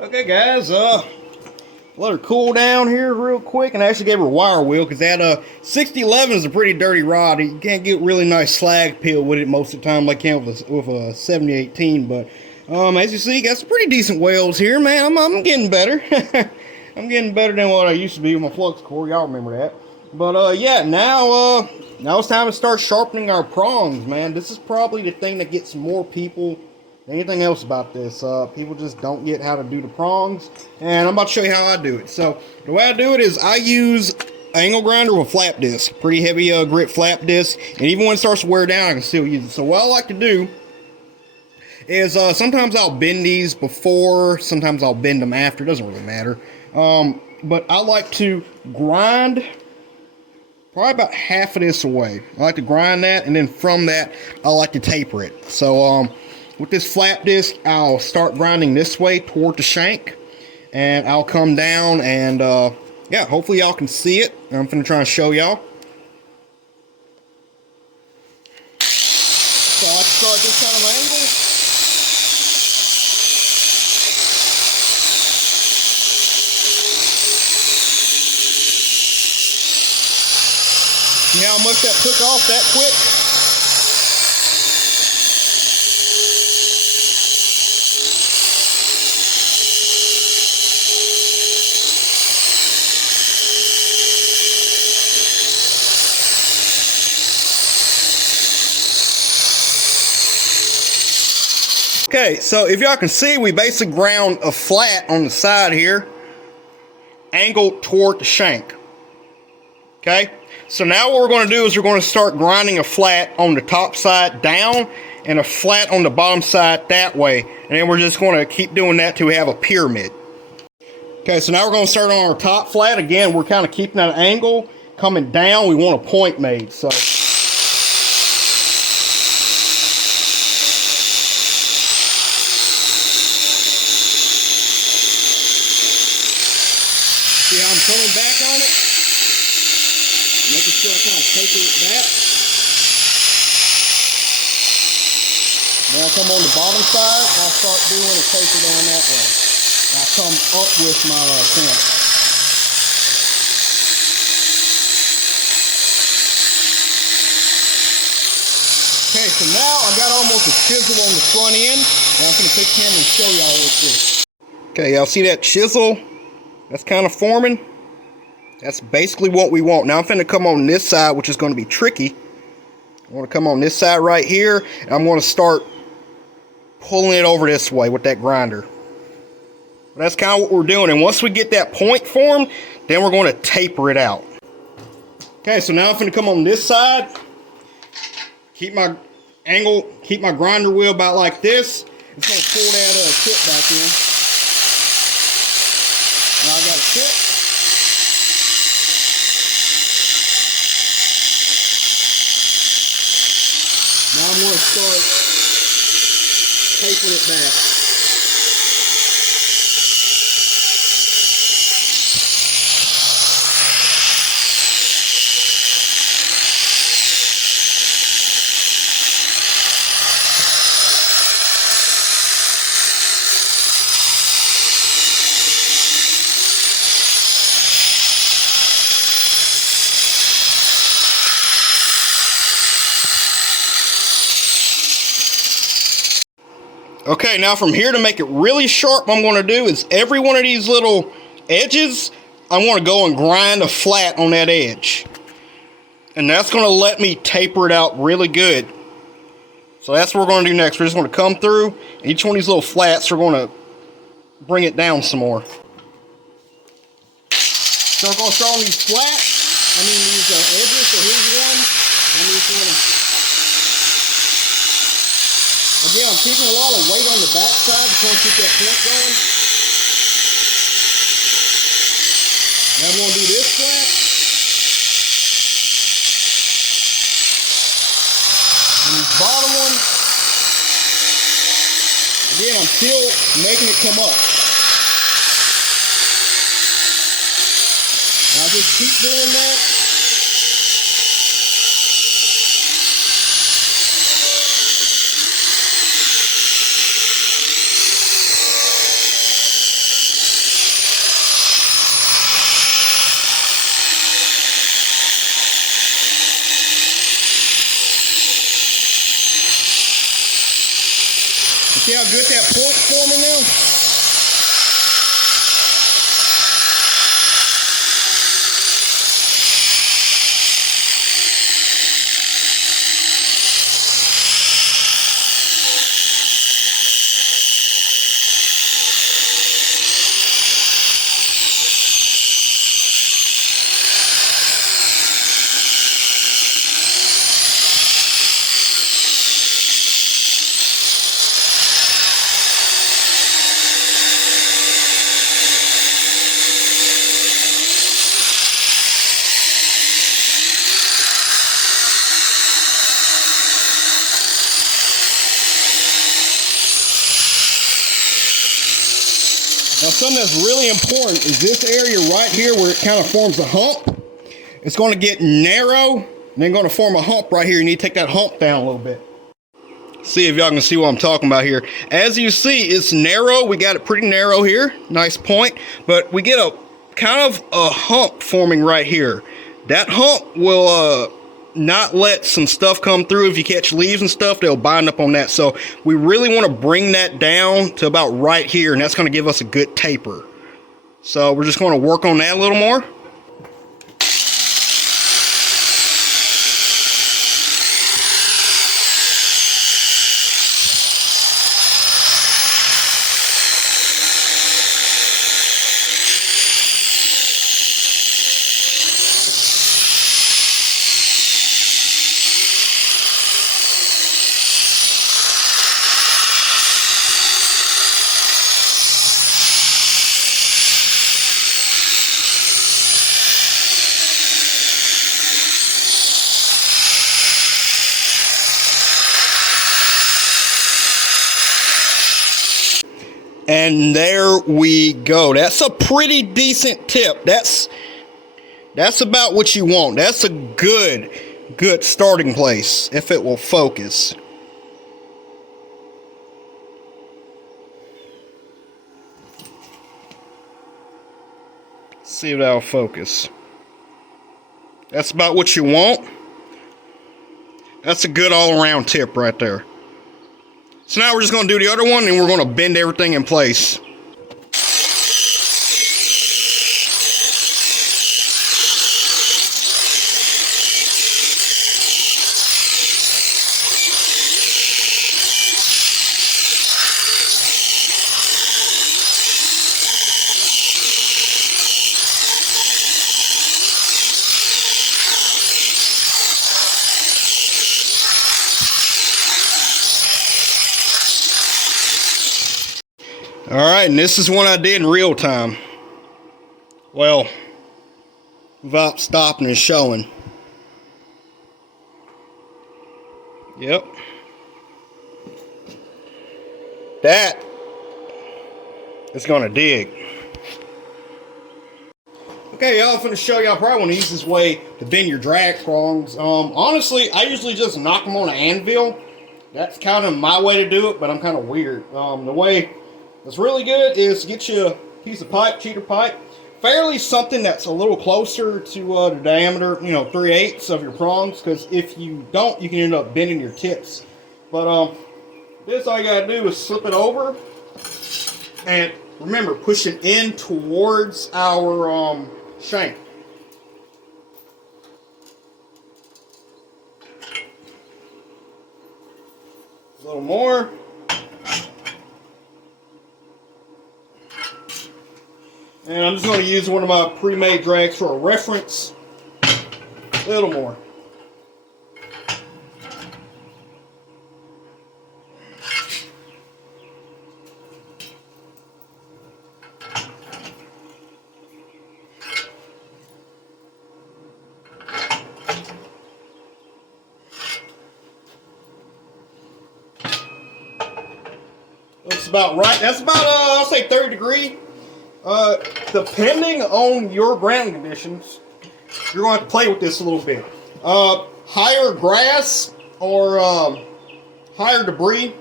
Okay, guys, let her cool down here real quick, and I actually gave her a wire wheel because that 6011 is a pretty dirty rod. You can't get really nice slag peel with it most of the time, like you can with a 7018. But as you see, got some pretty decent whales here, man. I'm getting better. I'm getting better than what I used to be with my flux core. Y'all remember that? But yeah, now it's time to start sharpening our prongs, man. This is probably the thing that gets more people than anything else about this. People just don't get how to do the prongs, and I'm about to show you how I do it. So the way I do it is I use angle grinder with flap disc, pretty heavy grit flap disc, and even when it starts to wear down, I can still use it. So what I like to do is sometimes I'll bend these before, sometimes I'll bend them after. It doesn't really matter. But I like to grind probably about half of this away. I like to grind that, and then from that, I like to taper it. So with this flap disc, I'll start grinding this way toward the shank, and I'll come down, and yeah, hopefully y'all can see it. I'm gonna try and show y'all. So I start this kind of angle. See how much that took off that quick? Okay, so if y'all can see, we basically ground a flat on the side here, angled toward the shank. Okay, so now what we're going to do is we're going to start grinding a flat on the top side down and a flat on the bottom side that way. And then we're just going to keep doing that till we have a pyramid. Okay, so now we're going to start on our top flat. Again, we're kind of keeping that angle. Coming down, we want a point made. So see how I'm coming back on it? Making sure I kind of taper it back. Then I'll come on the bottom side, and I'll start doing a taper down that way. And I'll come up with my clamp. Okay, so now I got almost a chisel on the front end, and I'm going to take the camera and show y'all real quick. Okay, y'all see that chisel? That's kind of forming. That's basically what we want. Now I'm finna come on this side, which is going to be tricky. I want to come on this side right here, and I'm going to start pulling it over this way with that grinder. But that's kind of what we're doing. And once we get that point formed, then we're going to taper it out. Okay, so now I'm finna come on this side. Keep my angle, keep my grinder wheel about like this. It's going to pull that tip back in. Now I got a tip. Now I'm going to start tapering it back. Okay, now from here to make it really sharp, what I'm going to do is every one of these little edges, I want to go and grind a flat on that edge. And that's going to let me taper it out really good. So that's what we're going to do next. We're just going to come through each one of these little flats. We're going to bring it down some more. So we're going to start on these flats. These edges. So here's one. I'm just going to... Again, I'm keeping a lot of weight on the back side to try and keep that point going. Now I'm going to do this flat. And this bottom one. Again, I'm still making it come up. I'll just keep doing that. that point for me now? Now, something that's really important is this area right here where it kind of forms a hump. It's going to get narrow and then going to form a hump right here. You need to take that hump down a little bit. See if y'all can see what I'm talking about here. As you see, it's narrow. We got it pretty narrow here. Nice point. But we get a kind of a hump forming right here. That hump will not let some stuff come through. If you catch leaves and stuff, they'll bind up on that. So we really want to bring that down to about right here, and that's going to give us a good taper. So we're just going to work on that a little more. And there we go. That's a pretty decent tip. That's about what you want. That's a good starting place if it will focus. See if that'll focus. That's about what you want. That's a good all-around tip right there. So now we're just going to do the other one, and we're going to bend everything in place. All right, and this is one I did in real time. Well, without stopping and showing. Yep. That is gonna dig. Okay, y'all, I'm gonna show y'all probably one of the easiest way to bend your drag prongs. Honestly, I usually just knock them on an anvil. That's kind of my way to do it, but I'm kind of weird. The way that's really good is get you a piece of pipe, cheater pipe, fairly something that's a little closer to the diameter, 3/8 of your prongs, because if you don't, you can end up bending your tips. But this, all you gotta do is slip it over, and remember, push it in towards our shank. A little more. And I'm just going to use one of my pre-made drags for a reference. A little more. Looks about right. That's about, I'll say 30 degrees. Depending on your ground conditions, you're going to have to play with this a little bit. Higher grass or higher debris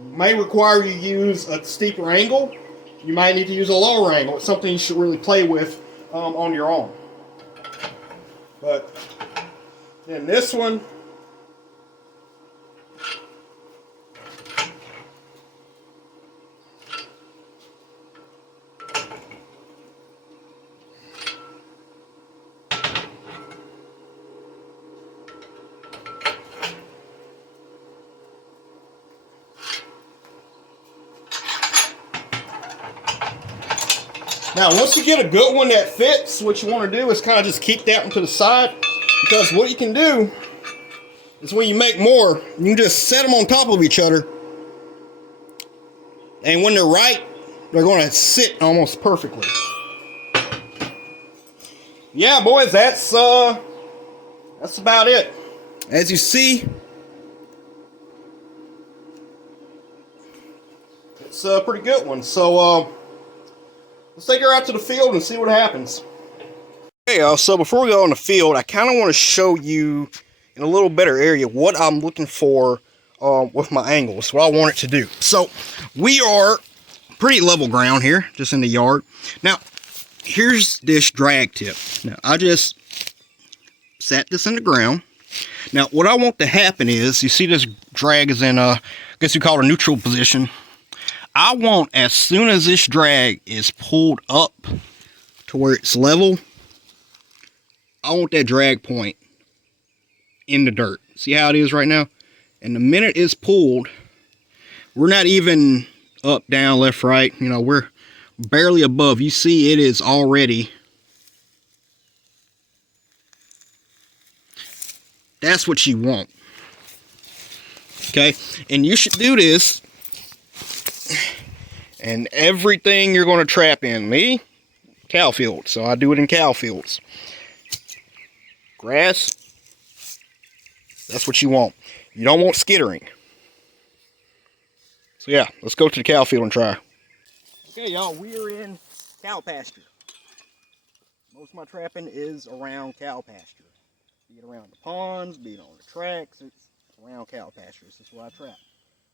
may require you to use a steeper angle. You might need to use a lower angle. It's something you should really play with on your own. But then this one, Now, once you get a good one that fits, what you want to do is kind of just keep that one to the side, because what you can do is when you make more, you can just set them on top of each other, and when they're right, they're going to sit almost perfectly. Yeah, boys, that's about it. As you see, it's a pretty good one. So let's take her out to the field and see what happens. Okay, so before we go on the field, I kind of want to show you in a little better area what I'm looking for with my angles, what I want it to do. So we are pretty level ground here, just in the yard. Now, here's this drag tip. Now, I just sat this in the ground. Now, what I want to happen is, you see this drag is in, I guess you call it a neutral position. I want, as soon as this drag is pulled up to where it's level, I want that drag point in the dirt. See how it is right now? And the minute it's pulled, we're not even up, down, left, right. You know, we're barely above. You see it is already. That's what you want. Okay? And you should do this and everything you're going to trap in. Me, cow field. So I do it in cow fields. Grass, that's what you want. You don't want skittering. So yeah, let's go to the cow field and try. Okay, y'all, we are in cow pasture. Most of my trapping is around cow pasture. Be it around the ponds, be it on the tracks, it's around cow pasture. This is where I trap.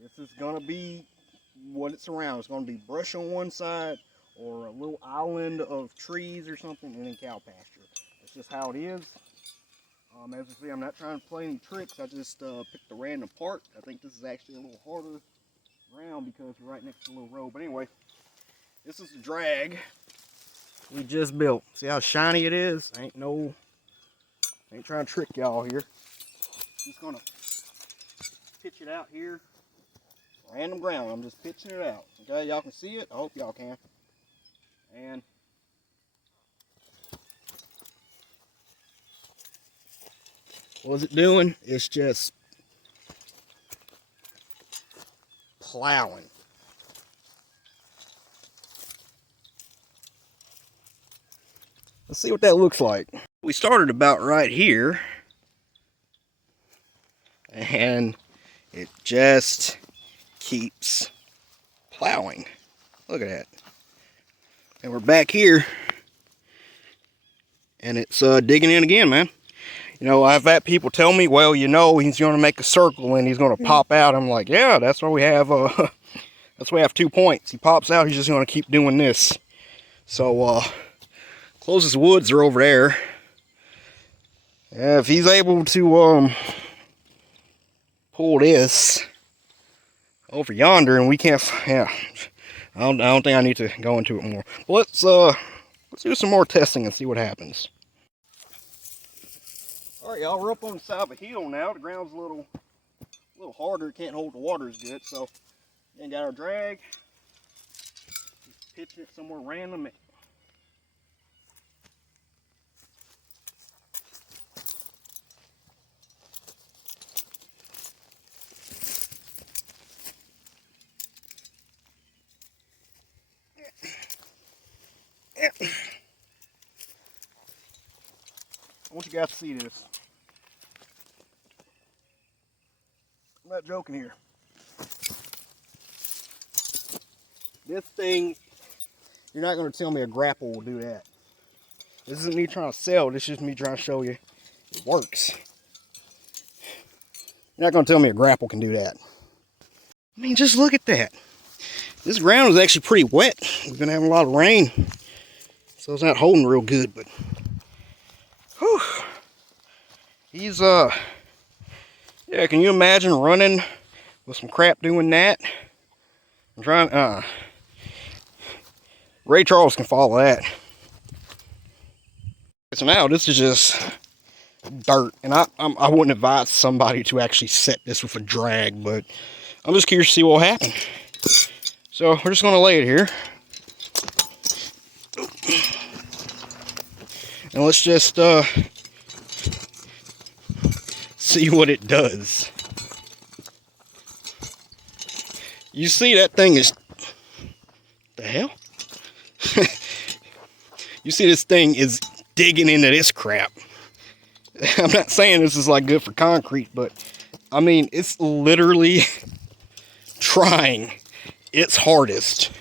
This is going to be what it's around. It's going to be brush on one side or a little island of trees or something, and then cow pasture. That's just how it is. As you see, I'm not trying to play any tricks. I just picked a random part. I think this is actually a little harder ground because we're right next to a little road. But anyway, this is the drag we just built. See how shiny it is? Ain't trying to trick y'all here. Just gonna pitch it out here. Random ground. I'm just pitching it out. Okay, y'all can see it. I hope y'all can. And what is it doing? It's just plowing. Let's see what that looks like. We started about right here, and it just keeps plowing. Look at that. And we're back here, and it's digging in again, man. You know, I've had people tell me, well, you know, he's going to make a circle and he's going to pop out. I'm like, yeah, that's why we have that's why we have 2 points. He pops out, he's just going to keep doing this. So closest woods are over there. If he's able to pull this over yonder, and we can't, yeah, I don't think I need to go into it more. But let's do some more testing and see what happens. All right, y'all, we're up on the side of a hill now. The ground's a little harder. It can't hold the water as good. So, then got our drag. Just pitching it somewhere random. I want you guys to see this. I'm not joking here. This thing, you're not going to tell me a grapple will do that. This isn't me trying to sell. This is just me trying to show you it works. You're not going to tell me a grapple can do that. I mean, just look at that. This ground is actually pretty wet. We've been having a lot of rain, so it's not holding real good, but whew. He's yeah, can you imagine running with some crap doing that? I'm trying Ray Charles can follow that. So now this is just dirt, and I wouldn't advise somebody to actually set this with a drag, but I'm just curious to see what will happen. So we're just going to lay it here. And let's just see what it does. You see that thing is, the hell? You see this thing is digging into this crap. I'm not saying this is like good for concrete, but I mean, it's literally trying its hardest.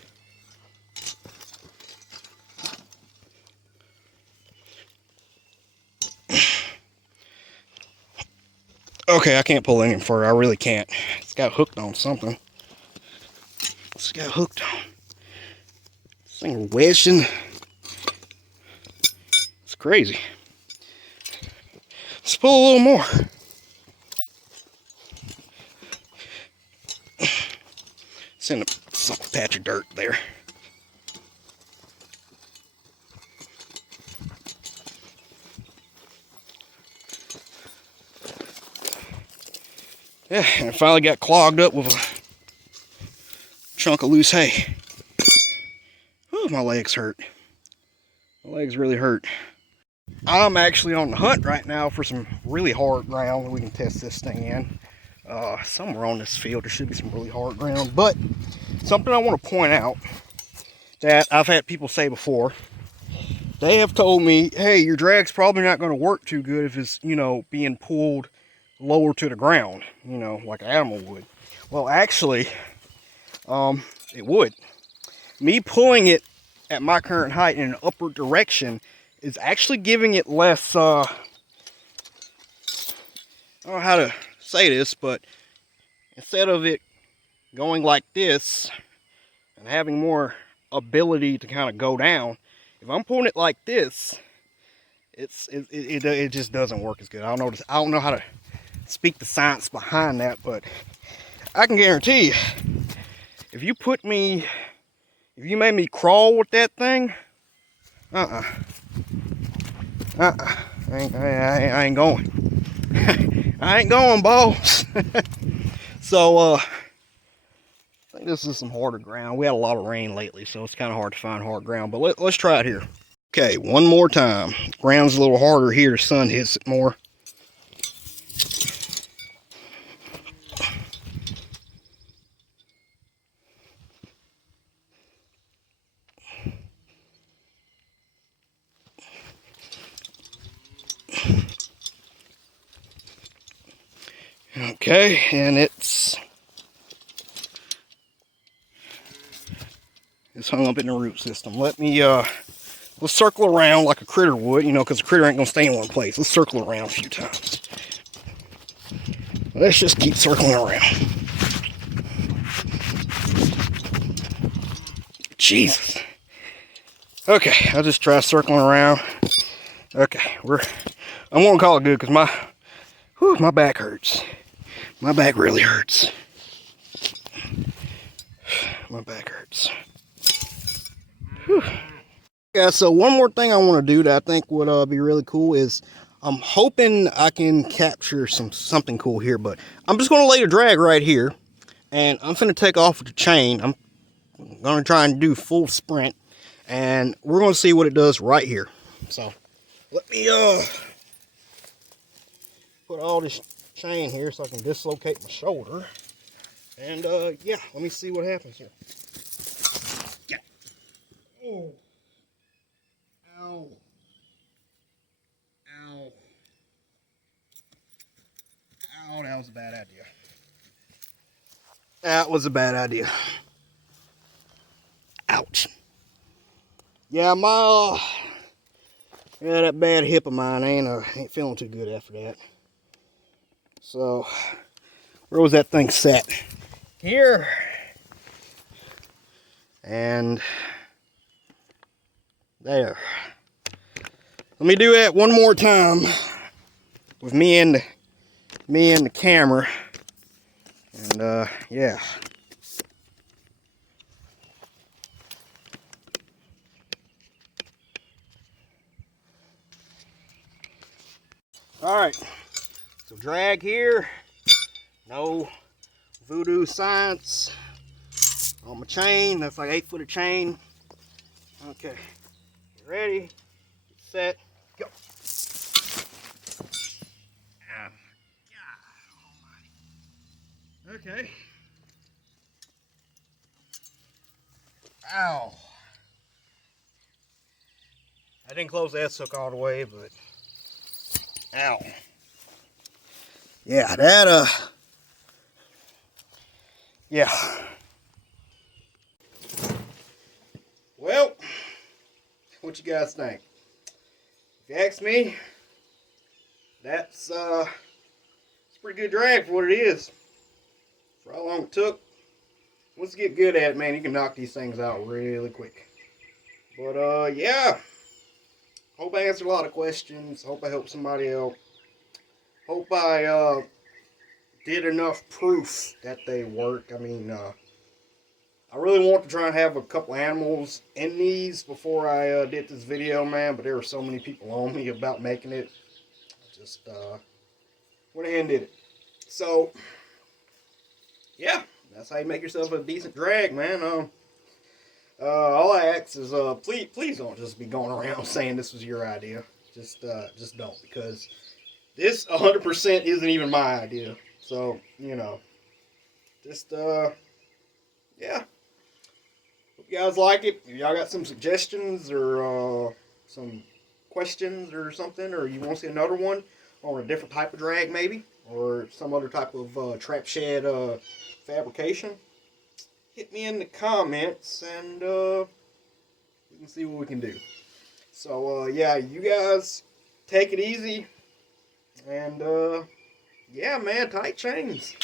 Okay, I can't pull any further. I really can't. It's got hooked on something. It's got hooked on. This thing wedged in. It's crazy. Let's pull a little more. It's in a soft patch of dirt there. Yeah, and it finally got clogged up with a chunk of loose hay. Oh, my legs hurt. My legs really hurt. I'm actually on the hunt right now for some really hard ground that we can test this thing in. Somewhere on this field there should be some really hard ground. But something I want to point out that I've had people say before. They have told me, hey, your drag's probably not going to work too good if it's, you know, being pulled lower to the ground, you know, like an animal would. Well, actually, it would. Me pulling it at my current height in an upward direction is actually giving it less, I don't know how to say this, but instead of it going like this and having more ability to kind of go down, if I'm pulling it like this, it just doesn't work as good. I don't know how to speak the science behind that, but I can guarantee you, if you made me crawl with that thing, I ain't going. I ain't going, boss. So, I think this is some harder ground. We had a lot of rain lately, so it's kind of hard to find hard ground, but let's try it here. Okay, one more time. Ground's a little harder here. The sun hits it more. Okay, and it's hung up in the root system. Let's circle around like a critter would, you know, because a critter ain't gonna stay in one place. Let's circle around a few times. Let's just keep circling around. Jesus. Okay, I'll just try circling around. Okay, I'm gonna call it good because my back hurts. My back really hurts. My back hurts. Whew. Yeah, so one more thing I want to do that I think would be really cool is I'm hoping I can capture something cool here, but I'm just going to lay the drag right here, and I'm finna take off with the chain. I'm going to try and do full sprint, and we're going to see what it does right here. So let me put all this chain here so I can dislocate my shoulder, and yeah, let me see what happens here. Yeah. Oh. Ow. Ow. Ow, that was a bad idea. That was a bad idea. Ouch. Yeah, that bad hip of mine ain't feeling too good after that. So, where was that thing set? Here. And there. Let me do that one more time with me and the camera. And yeah. All right. So drag here. No voodoo science on my chain. That's like 8 foot of chain. Okay. Get ready. Get set. Go. Ah, God almighty. Okay. Ow. I didn't close the S-hook all the way, but ow. Yeah, that yeah. Well, what you guys think? If you ask me, that's it's a pretty good drag for what it is. For how long it took. Once you get good at it, man, you can knock these things out really quick. But yeah. Hope I answered a lot of questions. Hope I helped somebody out. Hope I did enough proof that they work. I mean, I really want to try and have a couple animals in these before I did this video, man. But there were so many people on me about making it. I just went ahead and did it. So, yeah, that's how you make yourself a decent drag, man. All I ask is, please don't just be going around saying this was your idea. Just don't, because this 100% isn't even my idea. So, just, yeah. Hope you guys like it. If y'all got some suggestions or some questions or something, or you want to see another one on a different type of drag, maybe, or some other type of trap shed fabrication, hit me in the comments and we can see what we can do. So, yeah, you guys take it easy. And, yeah, man, tight chains.